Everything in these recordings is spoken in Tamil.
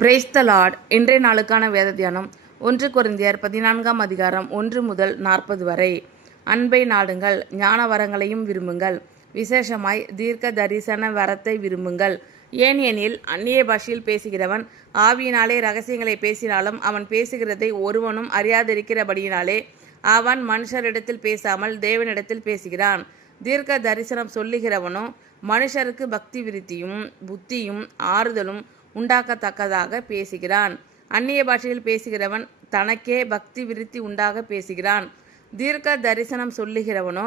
Praise the Lord. இன்றைய நாளுக்கான வேத தியானம் 1 கொரிந்தியர் 14ஆம் அதிகாரம் 1 முதல் 40 வரை. அன்பை நாடுங்கள், ஞான வரங்களையும் விரும்புங்கள், விசேஷமாய் தீர்க்க தரிசன வரத்தை விரும்புங்கள். ஏன் எனில் அந்நிய பாஷையில் பேசுகிறவன் ஆவியினாலே ரகசியங்களை பேசினாலும் அவன் பேசுகிறதை ஒருவனும் அறியாதிருக்கிறபடியினாலே அவன் மனுஷரிடத்தில் பேசாமல் தேவனிடத்தில் பேசுகிறான். தீர்க்க தரிசனம் சொல்லுகிறவனோ மனுஷருக்கு பக்தி விருத்தியும் புத்தியும் ஆறுதலும் உண்டாக்கத்தக்கதாக பேசுகிறான். அந்நிய பாஷையில் பேசுகிறவன் தனக்கே பக்தி விருத்தி உண்டாக பேசுகிறான். தீர்க்க தரிசனம் சொல்லுகிறவனோ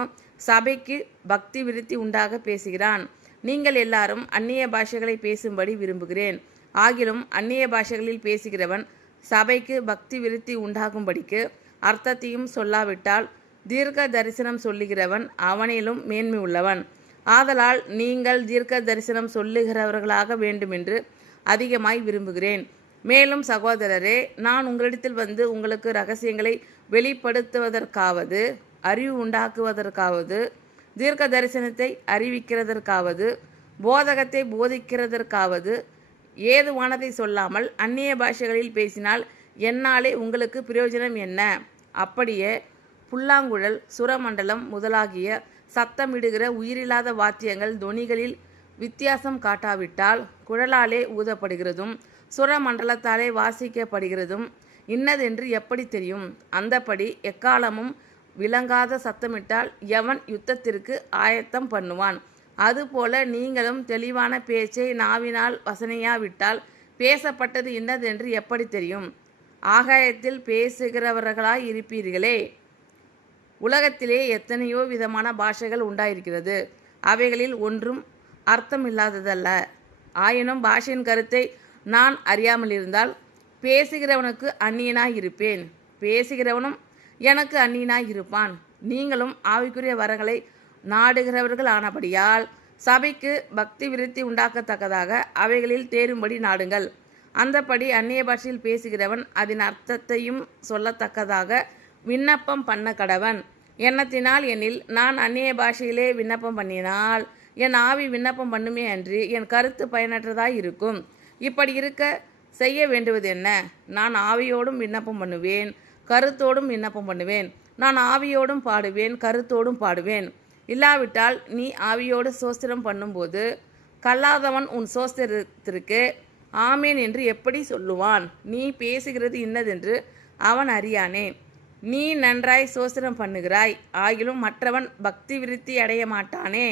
சபைக்கு பக்தி விருத்தி உண்டாக பேசுகிறான். நீங்கள் எல்லாரும் அந்நிய பாஷைகளை பேசும்படி விரும்புகிறேன். ஆகிலும் அந்நிய பாஷைகளில் பேசுகிறவன் சபைக்கு பக்தி விருத்தி உண்டாகும்படிக்கு அர்த்தத்தையும் சொல்லாவிட்டால் தீர்க்க தரிசனம் சொல்லுகிறவன் அவனிலும் மேன்மை உள்ளவன். ஆதலால் நீங்கள் தீர்க்க தரிசனம் சொல்லுகிறவர்களாக வேண்டுமென்று அதிகமாய் விரும்புகிறேன். மேலும் சகோதரரே, நான் உங்களிடத்தில் வந்து உங்களுக்கு இரகசியங்களை வெளிப்படுத்துவதற்காவது, அறிவு உண்டாக்குவதற்காவது, தீர்க்க தரிசனத்தை அறிவிக்கிறதற்காவது, போதகத்தை போதிக்கிறதற்காவது ஏதுவானதை சொல்லாமல் அந்நிய பாஷைகளில் பேசினால் என்னாலே உங்களுக்கு பிரயோஜனம் என்ன? அப்படியே புல்லாங்குழல், சுரமண்டலம் முதலாகிய சத்தமிடுகிற உயிரில்லாத வாத்தியங்கள் தொனிகளில் வித்தியாசம் காட்டாவிட்டால் குழலாலே ஊதப்படுகிறதும் சுரமண்டலத்தாலே வாசிக்கப்படுகிறதும் இன்னதென்று எப்படி தெரியும்? அந்தப்படி எக்காலமும் விளங்காத சத்தமிட்டால் எவன் யுத்தத்திற்கு ஆயத்தம் பண்ணுவான்? அதுபோல நீங்களும் தெளிவான பேச்சை நாவினால் வசனையாவிட்டால் பேசப்பட்டது இன்னதென்று எப்படி தெரியும்? ஆகாயத்தில் பேசுகிறவர்களாய் இருப்பீர்களே. உலகத்திலே எத்தனையோ விதமான பாஷைகள் உண்டாயிருக்கிறது. அவைகளில் ஒன்றும் அர்த்தமில்லாததல்ல. ஆயினும் பாஷையின் கருத்தை நான் அறியாமல் இருந்தால் பேசுகிறவனுக்கு அந்நியனாய் இருப்பேன், பேசுகிறவனும் எனக்கு அந்நியனாய் இருப்பான். நீங்களும் ஆவிக்குரிய வரங்களை நாடுகிறவர்கள் ஆனபடியால் சபைக்கு பக்தி விருத்தி உண்டாக்கத்தக்கதாக அவைகளில் தேரும்படி நாடுங்கள். அந்தப்படி அந்நிய பாஷையில் பேசுகிறவன் அதன் அர்த்தத்தையும் சொல்லத்தக்கதாக விண்ணப்பம் பண்ண கடவன். எண்ணத்தினால் எனில் நான் அந்நிய பாஷையிலே விண்ணப்பம் பண்ணினால் என் ஆவி விண்ணப்பம் பண்ணுமே அன்றி என் கருத்து பயனற்றதாய் இருக்கும். இப்படி இருக்க செய்ய வேண்டுவது என்ன? நான் ஆவியோடும் விண்ணப்பம் பண்ணுவேன், கருத்தோடும் விண்ணப்பம் பண்ணுவேன். நான் ஆவியோடும் பாடுவேன், கருத்தோடும் பாடுவேன். இல்லாவிட்டால் நீ ஆவியோடு சோஸ்திரம் பண்ணும்போது கல்லாதவன் உன் சோஸ்திரத்திற்கு ஆமேன் என்று எப்படி சொல்லுவான்? நீ பேசுகிறது இன்னதென்று அவன் அறியானே. நீ நன்றாய் சோஸ்திரம் பண்ணுகிறாய், ஆகிலும் மற்றவன் பக்தி விருத்தி அடைய மாட்டானே.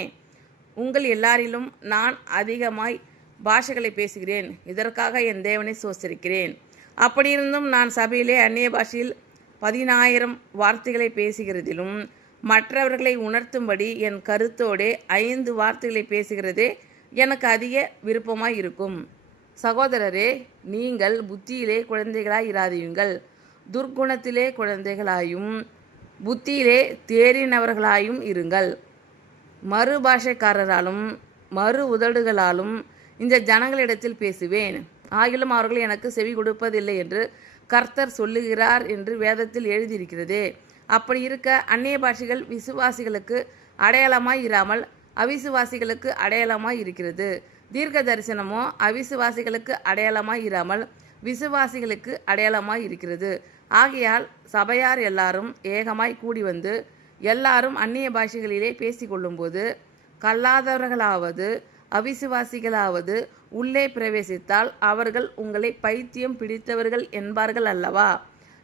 உங்கள் எல்லாரிலும் நான் அதிகமாய் பாஷைகளை பேசுகிறேன், இதற்காக என் தேவனை சோஸ்திரிக்கிறேன். அப்படியிருந்தும் நான் சபையிலே அந்நிய பாஷையில் 10,000 வார்த்தைகளை பேசுகிறதிலும் மற்றவர்களை உணர்த்தும்படி என் கருத்தோடே 5 வார்த்தைகளை பேசுகிறதே எனக்கு அதிக விருப்பமாய் இருக்கும். சகோதரரே, நீங்கள் புத்தியிலே குழந்தைகளாய் இராதியுங்கள், துர்க்குணத்திலே குழந்தைகளாயும் புத்தியிலே தேறினவர்களாயும் இருங்கள். மறு பாஷைக்காரராலும் மறு உதடுகளாலும் இந்த ஜனங்களிடத்தில் பேசுவேன், ஆகிலும் அவர்கள் எனக்கு செவி கொடுப்பதில்லை என்று கர்த்தர் சொல்லுகிறார் என்று வேதத்தில் எழுதியிருக்கிறதே. அப்படி இருக்க அந்நிய பாஷைகள் விசுவாசிகளுக்கு அடையாளமாய் இராமல் அவிசுவாசிகளுக்கு அடையாளமாய் இருக்கிறது. தீர்க்க தரிசனமோ அவிசுவாசிகளுக்கு அடையாளமாய் இராமல் விசுவாசிகளுக்கு அடையாளமாய் இருக்கிறது. ஆகையால் சபையார் எல்லாரும் ஏகமாய் கூடி வந்து எல்லாரும் அந்நிய பாஷைகளிலே பேசிக்கொள்ளும்போது கல்லாதவர்களாவது அவிசுவாசிகளாவது உள்ளே பிரவேசித்தால் அவர்கள் உங்களை பைத்தியம் பிடித்தவர்கள் என்பார்கள் அல்லவா?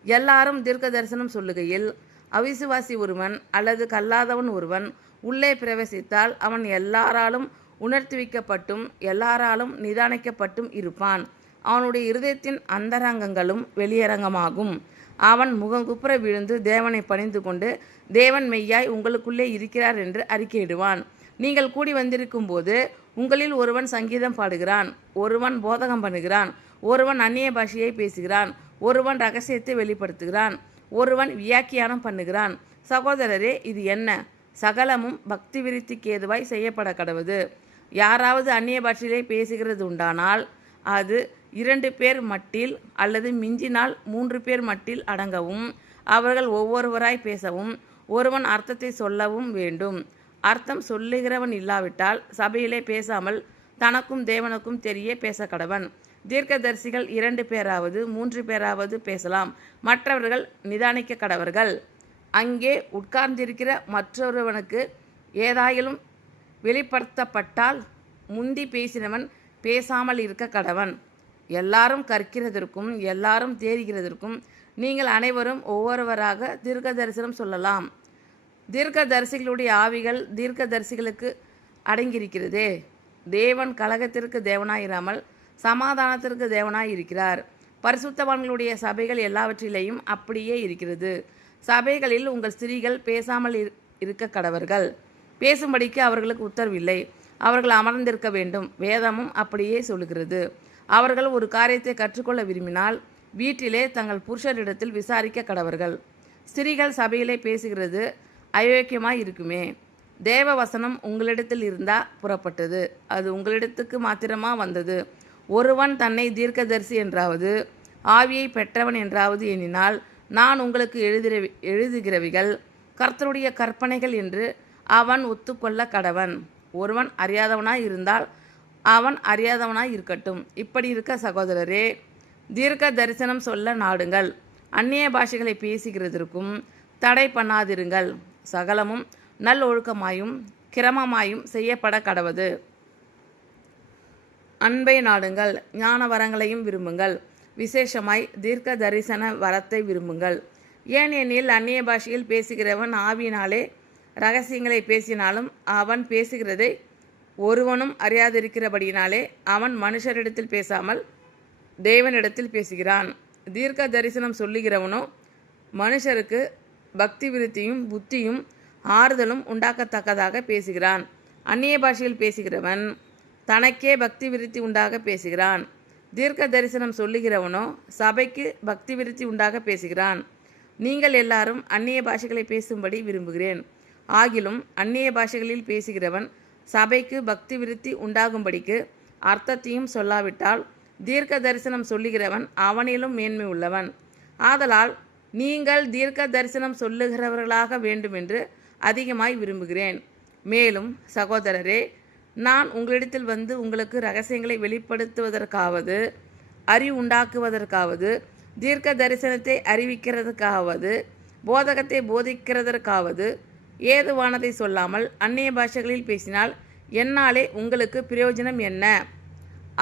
எல்லாரும் தீர்க்க தரிசனம் சொல்லுகையில் அவிசுவாசி ஒருவன் அல்லது கல்லாதவன் ஒருவன் உள்ளே பிரவேசித்தால் அவன் எல்லாராலும் உணர்த்துவிக்கப்பட்டும் எல்லாராலும் நிதானிக்கப்பட்டும் இருப்பான். அவனுடைய இருதயத்தின் அந்தரங்கங்களும் வெளியரங்கமாகும். அவன் முகங்குப்புற விழுந்து தேவனை பணிந்து கொண்டு தேவன் மெய்யாய் உங்களுக்குள்ளே இருக்கிறார் என்று அறிக்கையிடுவான். நீங்கள் கூடி வந்திருக்கும் போது உங்களில் ஒருவன் சங்கீதம் பாடுகிறான், ஒருவன் போதகம் பண்ணுகிறான், ஒருவன் அந்நிய பாஷையை பேசுகிறான், ஒருவன் ரகசியத்தை வெளிப்படுத்துகிறான், ஒருவன் வியாக்கியானம் பண்ணுகிறான். சகோதரரே, இது என்ன? சகலமும் பக்தி விருத்திக்கு ஏதுவாய் செய்யப்பட கடவுது. யாராவது அந்நிய பாஷையிலே பேசுகிறது உண்டானால் அது 2 பேர் மட்டில் அல்லது மிஞ்சினால் 3 பேர் மட்டில் அடங்கவும் அவர்கள் ஒவ்வொருவராய் பேசவும் ஒருவன் அர்த்தத்தை சொல்லவும் வேண்டும். அர்த்தம் சொல்லுகிறவன் இல்லாவிட்டால் சபையிலே பேசாமல் தனக்கும் தேவனுக்கும் தெரிய பேச கடவன். தீர்க்கதரிசிகள் 2 பேராவது 3 பேராவது பேசலாம், மற்றவர்கள் நிதானிக்க கடவர்கள். அங்கே உட்கார்ந்திருக்கிற மற்றொருவனுக்கு ஏதாயிலும் வெளிப்படுத்தப்பட்டால் முந்தி பேசினவன் பேசாமல் இருக்க கடவன். எல்லாரும் கற்கிறதற்கும் எல்லாரும் தேறுகிறதற்கும் நீங்கள் அனைவரும் ஒவ்வொருவராக தீர்க்க தரிசனம் சொல்லலாம். தீர்க்கதரிசிகளுடைய ஆவிகள் தீர்க்கதரிசிகளுக்கு அடங்கியிருக்கிறதே. தேவன் கலகத்திற்கு தேவனாயிராமல் சமாதானத்திற்கு தேவனாய் இருக்கிறார். பரிசுத்தவான்களுடைய சபைகள் எல்லாவற்றிலேயும் அப்படியே இருக்கிறது. சபைகளில் உங்கள் ஸ்திரீகள் பேசாமல் இருக்க கடவர்கள். பேசும்படிக்கு அவர்களுக்கு உத்தரவில்லை, அவர்கள் அமர்ந்திருக்க வேண்டும். வேதமும் அப்படியே சொல்லுகிறது. அவர்கள் ஒரு காரியத்தை கற்றுக்கொள்ள விரும்பினால் வீட்டிலே தங்கள் புருஷரிடத்தில் விசாரிக்க கடவர்கள். ஸ்திரீகள் சபையிலே பேசுகிறது அயோக்கியமாய் இருக்குமே. தேவ வசனம் உங்களிடத்தில் இருந்தா புறப்பட்டது, அது உங்களிடத்துக்கு மாத்திரமா வந்தது. ஒருவன் தன்னை தீர்க்கதரிசி என்றாவது ஆவியை பெற்றவன் என்றாவது எண்ணினால் நான் உங்களுக்கு எழுதுகிறவைகள் கர்த்தருடைய கற்பனைகள் என்று அவன் ஒத்துக்கொள்ள கடவன். ஒருவன் அறியாதவனாய் இருந்தால் அவன் அறியாதவனாய் இருக்கட்டும். இப்படி இருக்க சகோதரரே, தீர்க்க தரிசனம் சொல்ல நாடுங்கள். அந்நிய பாஷைகளை பேசுகிறதற்கும் தடை பண்ணாதிருங்கள். சகலமும் நல்லொழுக்கமாயும் கிரமமாயும் செய்யப்பட கடவது. அன்பை நாடுங்கள், ஞான வரங்களையும் விரும்புங்கள். விசேஷமாய் தீர்க்க தரிசன வரத்தை விரும்புங்கள். ஏனெனில் அந்நிய பாஷையில் பேசுகிறவன் ஆவியினாலே இரகசியங்களை பேசினாலும் அவன் பேசுகிறதை ஒருவனும் அறியாதிருக்கிறபடியினாலே அவன் மனுஷரிடத்தில் பேசாமல் தேவனிடத்தில் பேசுகிறான். தீர்க்க தரிசனம் சொல்லுகிறவனோ மனுஷருக்கு பக்தி விருத்தியும் புத்தியும் ஆறுதலும் உண்டாக்கத்தக்கதாக பேசுகிறான். அந்நிய பாஷையில் பேசுகிறவன் தனக்கே பக்தி விருத்தி உண்டாக பேசுகிறான். தீர்க்க தரிசனம் சொல்லுகிறவனோ சபைக்கு பக்தி விருத்தி உண்டாக பேசுகிறான். நீங்கள் எல்லாரும் அந்நிய பாஷைகளை பேசும்படி விரும்புகிறேன். ஆகிலும் அந்நிய பாஷைகளில் பேசுகிறவன் சபைக்கு பக்தி விருத்தி உண்டாகும்படிக்கு அர்த்தத்தையும் சொல்லாவிட்டால் தீர்க்க தரிசனம் சொல்லுகிறவன் அவனிலும் மேன்மை உள்ளவன். ஆதலால் நீங்கள் தீர்க்க தரிசனம் சொல்லுகிறவர்களாக வேண்டுமென்று அதிகமாய் விரும்புகிறேன். மேலும் சகோதரரே, நான் உங்களிடத்தில் வந்து உங்களுக்கு இரகசியங்களை வெளிப்படுத்துவதற்காவது அறிவுண்டாக்குவதற்காவது தீர்க்க தரிசனத்தை அறிவிக்கிறதுக்காவது போதகத்தை போதிக்கிறதற்காவது ஏதுவானதை சொல்லாமல் அந்நிய பாஷைகளில் பேசினால் என்னாலே உங்களுக்கு பிரயோஜனம் என்ன?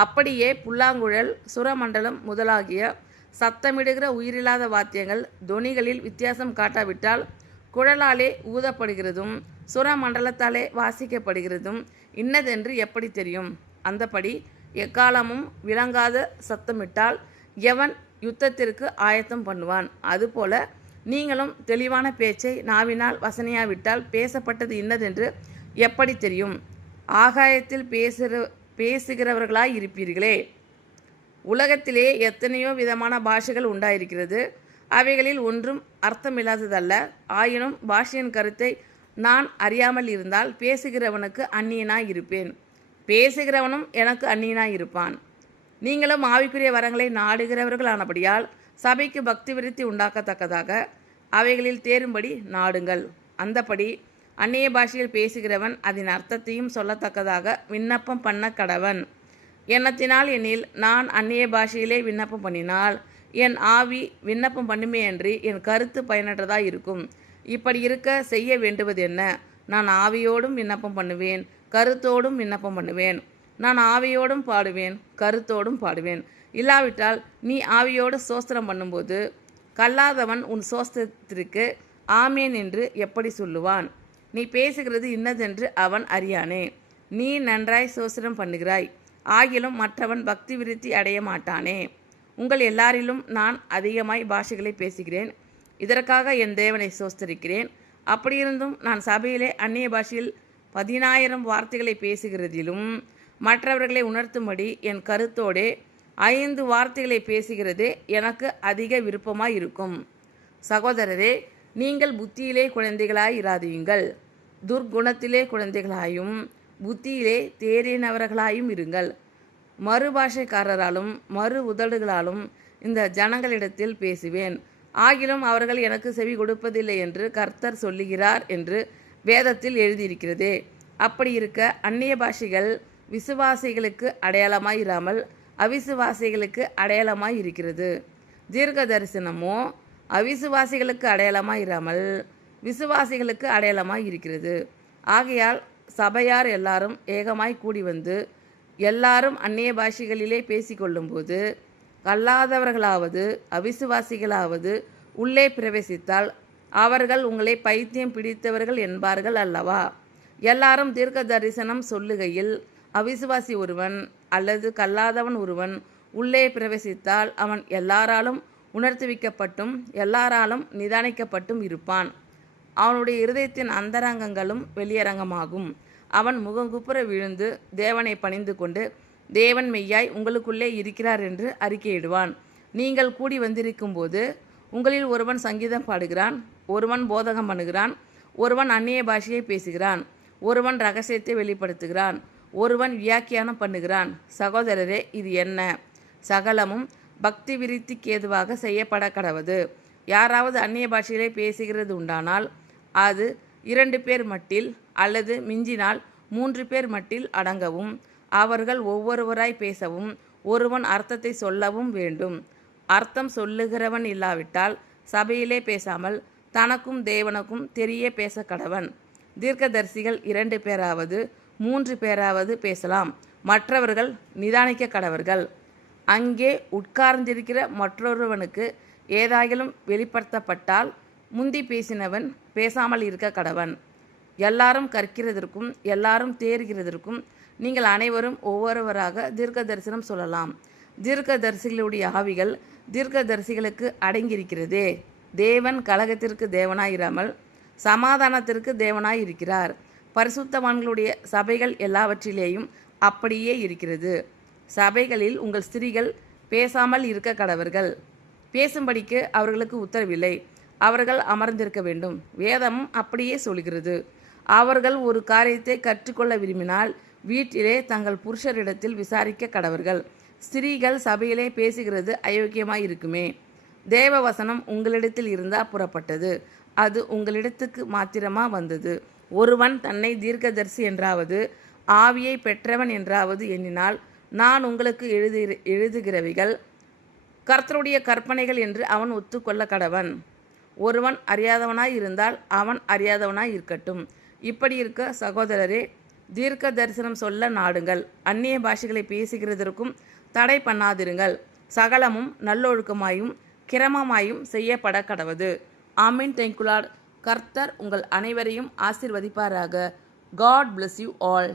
அப்படியே புல்லாங்குழல் சுரமண்டலம் முதலாகிய சத்தமிடுகிற உயிரில்லாத வாத்தியங்கள் தொனிகளில் வித்தியாசம் காட்டாவிட்டால் குழலாலே ஊதப்படுகிறதும் சுரமண்டலத்தாலே வாசிக்கப்படுகிறதும் இன்னதென்று எப்படி தெரியும்? அந்தபடி எக்காலமும் விளங்காத சத்தமிட்டால் எவன் யுத்தத்திற்கு ஆயத்தம் பண்ணுவான்? அதுபோல நீங்களும் தெளிவான பேச்சை நாவினால் வசனையாவிட்டால் பேசப்பட்டது இன்னதென்று எப்படி தெரியும்? ஆகாயத்தில் பேசுகிறவர்களாய் இருப்பீர்களே. உலகத்திலே எத்தனையோ விதமான பாஷைகள் உண்டாயிருக்கிறது. அவைகளில் ஒன்றும் அர்த்தமில்லாததல்ல. ஆயினும் பாஷையின் கருத்தை நான் அறியாமல் இருந்தால் பேசுகிறவனுக்கு அந்நியனாய் இருப்பேன், பேசுகிறவனும் எனக்கு அந்நியனாய் இருப்பான். நீங்களும் ஆவிக்குரிய வரங்களை நாடுகிறவர்களானபடியால் சபைக்கு பக்தி விருத்தி உண்டாக்கத்தக்கதாக அவைகளில் தேரும்படி நாடுங்கள். அந்தபடி அந்நிய பாஷையில் பேசுகிறவன் அதன் அர்த்தத்தையும் சொல்லத்தக்கதாக விண்ணப்பம் பண்ண கடவன். எண்ணத்தினால் எனில் நான் அந்நிய பாஷையிலே விண்ணப்பம் பண்ணினால் என் ஆவி விண்ணப்பம் பண்ணுமே அன்றி என் கருத்து பயனற்றதாக இருக்கும். இப்படி இருக்க செய்ய வேண்டுவது என்ன? நான் ஆவியோடும் விண்ணப்பம் பண்ணுவேன், கருத்தோடும் விண்ணப்பம் பண்ணுவேன். நான் ஆவியோடும் பாடுவேன், கருத்தோடும் பாடுவேன். இல்லாவிட்டால் நீ ஆவியோடு சோஸ்திரம் பண்ணும்போது கல்லாதவன் உன் சோஸ்திரத்திற்கு ஆமேன் என்று எப்படி சொல்லுவான்? நீ பேசுகிறது இன்னதென்று அவன் அறியானே. நீ நன்றாய் சோஸ்திரம் பண்ணுகிறாய், ஆகிலும் மற்றவன் பக்தி விருத்தி அடைய மாட்டானே. உங்கள் எல்லாரிலும் நான் அதிகமாய் பாஷைகளை பேசுகிறேன், இதற்காக என் தேவனை சோஸ்தரிக்கிறேன். அப்படியிருந்தும் நான் சபையிலே அந்நிய பாஷையில் 10,000 வார்த்தைகளை பேசுகிறதிலும் மற்றவர்களை உணர்த்தும்படி என் கருத்தோடே 5 வார்த்தைகளை பேசுகிறதே எனக்கு அதிக விருப்பமாய் இருக்கும். சகோதரரே, நீங்கள் புத்தியிலே குழந்தைகளாய் இராதீங்கள், துர்க்குணத்திலே குழந்தைகளாயும் புத்தியிலே தேறினவர்களாயும் இருங்கள். மறுபாஷைக்காரராலும் மறு உதடுகளாலும் இந்த ஜனங்களிடத்தில் பேசுவேன், ஆகிலும் அவர்கள் எனக்கு செவி கொடுப்பதில்லை என்று கர்த்தர் சொல்லுகிறார் என்று வேதத்தில் எழுதியிருக்கிறதே. அப்படி இருக்க அந்நிய பாஷைகள் விசுவாசிகளுக்கு அடையாளமாய் இராமல் அவிசுவாசிகளுக்கு அடையாளமாய் இருக்கிறது. தீர்க்க தரிசனமோ அவிசுவாசிகளுக்கு அடையாளமாய் இராமல் விசுவாசிகளுக்கு அடையாளமாய் இருக்கிறது. ஆகையால் சபையார் எல்லாரும் ஏகமாய் கூடி வந்து எல்லாரும் அந்நிய பாஷைகளிலே பேசிக்கொள்ளும்போது கல்லாதவர்களாவது அவிசுவாசிகளாவது உள்ளே பிரவேசித்தால் அவர்கள் உங்களை பைத்தியம் பிடித்தவர்கள் என்பார்கள் அல்லவா? எல்லாரும் தீர்க்க தரிசனம் சொல்லுகையில் அவிசுவாசி ஒருவன் அல்லது கல்லாதவன் ஒருவன் உள்ளே பிரவேசித்தால் அவன் எல்லாராலும் உணர்த்துவிக்கப்பட்டும் எல்லாராலும் நிதானிக்கப்பட்டும் இருப்பான். அவனுடைய இருதயத்தின் அந்தரங்கங்களும் வெளியரங்கமாகும். அவன் முகங்குப்புற விழுந்து தேவனை பணிந்து கொண்டு தேவன் மெய்யாய் உங்களுக்குள்ளே இருக்கிறார் என்று அறிக்கையிடுவான். நீங்கள் கூடி வந்திருக்கும்போது உங்களில் ஒருவன் சங்கீதம் பாடுகிறான், ஒருவன் போதகம் பண்ணுகிறான், ஒருவன் அந்நிய பாஷையை பேசுகிறான், ஒருவன் இரகசியத்தை வெளிப்படுத்துகிறான், ஒருவன் வியாக்கியானம் பண்ணுகிறான். சகோதரரே, இது என்ன? சகலமும் பக்தி விருத்திக்கு ஏதுவாக செய்யப்பட கடவது. யாராவது அந்நிய பாஷையிலே பேசுகிறது உண்டானால் அது 2 பேர் மட்டில் அல்லது மிஞ்சினால் 3 பேர் மட்டில் அடங்கவும் அவர்கள் ஒவ்வொருவராய் பேசவும் ஒருவன் அர்த்தத்தை சொல்லவும் வேண்டும். அர்த்தம் சொல்லுகிறவன் இல்லாவிட்டால் சபையிலே பேசாமல் தனக்கும் தேவனுக்கும் தெரிய பேச கடவன். தீர்க்கதரிசிகள் 2 பேராவது 3 பேராவது பேசலாம், மற்றவர்கள் நிதானிக்க கடவர்கள். அங்கே உட்கார்ந்திருக்கிற மற்றொருவனுக்கு ஏதாயிலும் வெளிப்படுத்தப்பட்டால் முந்தி பேசினவன் பேசாமல் இருக்க கடவன். எல்லாரும் கற்கிறதற்கும் எல்லாரும் தேறுகிறதற்கும் நீங்கள் அனைவரும் ஒவ்வொருவராக தீர்க்க தரிசனம் சொல்லலாம். தீர்க்க தரிசிகளுடைய ஆவிகள் தீர்க்க தரிசிகளுக்கு அடங்கியிருக்கிறதே. தேவன் கலகத்திற்கு தேவனாயிராமல் சமாதானத்திற்கு தேவனாய் இருக்கிறார். பரிசுத்தவான்களுடைய சபைகள் எல்லாவற்றிலேயும் அப்படியே இருக்கிறது. சபைகளில் உங்கள் ஸ்திரீகள் பேசாமல் இருக்க கடவர்கள். பேசும்படிக்கு அவர்களுக்கு உத்தரவில்லை, அவர்கள் அமர்ந்திருக்க வேண்டும். வேதமும் அப்படியே சொல்கிறது. அவர்கள் ஒரு காரியத்தை கற்றுக்கொள்ள விரும்பினால் வீட்டிலே தங்கள் புருஷரிடத்தில் விசாரிக்க கடவர்கள். ஸ்திரீகள் சபையிலே பேசுகிறது அயோக்கியமாய் இருக்குமே. தேவ வசனம் உங்களிடத்தில் இருந்தா புறப்பட்டது, அது உங்களிடத்துக்கு மாத்திரமா வந்தது. ஒருவன் தன்னை தீர்க்கதரிசி என்றாவது ஆவியை பெற்றவன் என்றாவது எண்ணினால் நான் உங்களுக்கு எழுதுகிறவைகள் கர்த்தருடைய கற்பனைகள் என்று அவன் ஒத்துக்கொள்ள கடவன். ஒருவன் அறியாதவனாய் இருந்தால் அவன் அறியாதவனாய் இருக்கட்டும். இப்படி இருக்க சகோதரரே, தீர்க்க தரிசனம் சொல்ல நாடுங்கள், அந்நிய பாஷைகளை பேசுகிறதற்கும் தடை பண்ணாதிருங்கள். சகலமும் நல்லொழுக்கமாயும் கிரமமாயும் செய்யப்பட கடவது. ஆமீன். Thank you Lord. கர்த்தர் உங்கள் அனைவரையும் ஆசீர்வதிப்பாராக. God bless you all.